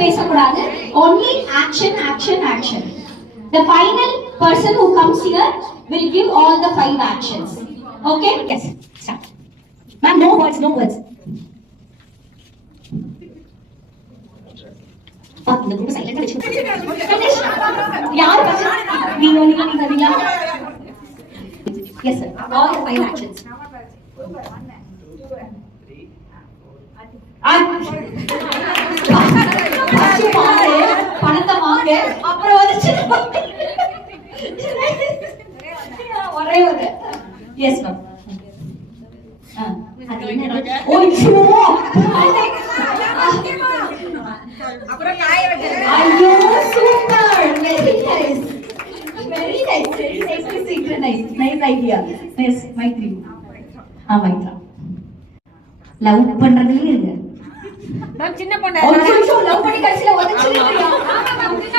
பேசக்கூடாது. Only action, action, action. The final person who comes here will give all the 5 actions. Okay? Yes. Start. Ma'am, no words, no words. இந்த group சைலண்டா வெச்சு. Finish. யார் first? நீங்க. Yes sir. All the 5 actions. பணத்தை வாங்க அப்புறம் ஒரே ஒரு எஸ் மேம். ஐயோ super, very nice, very nice, very nice, synchronise, nice idea. Yes Maitri. Maitra love பண்றதுலயே இருங்க. நான் சின்ன பொண்ணு லவ் பண்ணி கடைசில உடைச்சிருக்கியா?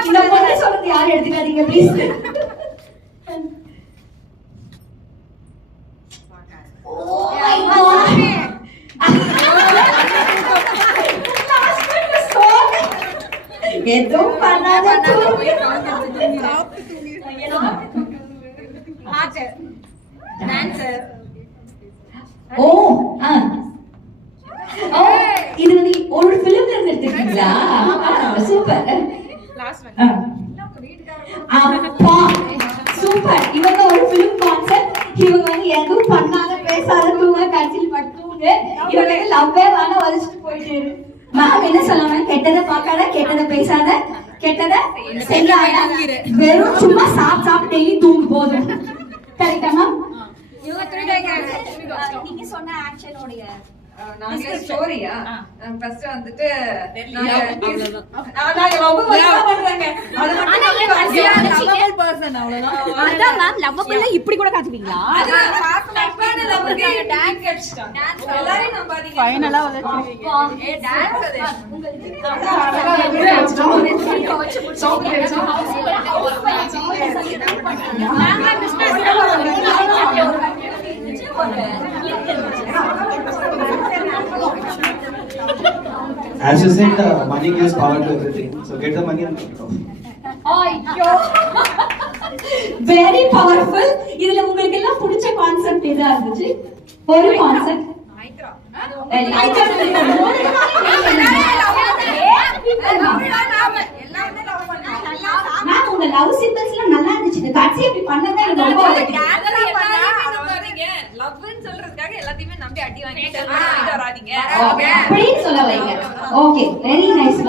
இந்த பொண்ணு சொல்றது யாரும் எடுத்துக்காதீங்க ப்ளீஸ். ஓ மை காட், ஏதோ பண்ணாத டான்சர். ஓ இது வந்து ஒரு ஃபிலிம்ல இருந்து எடுத்துக்கிட்டீங்களா? சூப்பர். அப்பா சூப்பர். இவங்க ஒரு ஃபிலிம் கான்செப்ட். இவங்க வந்து எதுவும் பண்ணாத பேசாத தூங்க கடைசியில் படுத்துங்க. இவங்க லவ்வே வேணா வலிச்சுட்டு போயிட்டு. மேம் என்ன சொல்லாம, கெட்டதை பார்க்காத, கெட்டதை பேசாத, கெட்டதை செய்யாத, வெறும் சும்மா சாப்பிட்டு டெய்லி தூங்கு போதும். கரெக்டா மேம்? நீங்க சொன்ன ஆக்ஷனோட நாங்க ஸ்டோரியா ஃபர்ஸ்ட் வந்துட்டு இப்படி கூட காட்டுவீங்களா? As you said, money gives power to everything. So get the money and take it off. ஐயோ வெரி பவர்ஃபுல். இதுல உங்களுக்கு எல்லாம் பிடிச்ச கான்செப்ட் எதா இருந்துச்சு? ஒரு கான்செப்ட் உங்க லவ் சிம்பிள்ஸ் எல்லாம் நல்லா இருந்துச்சு. கட்சி இப்படி பண்ணதான் எனக்கு ரொம்ப லவ்னு சொல்றதுக்காக எல்லாத்தையுமே நம்பி அடி வாங்கிட்டு வராதீங்க அப்படின்னு சொல்ல வைங்க. Okay, very nice.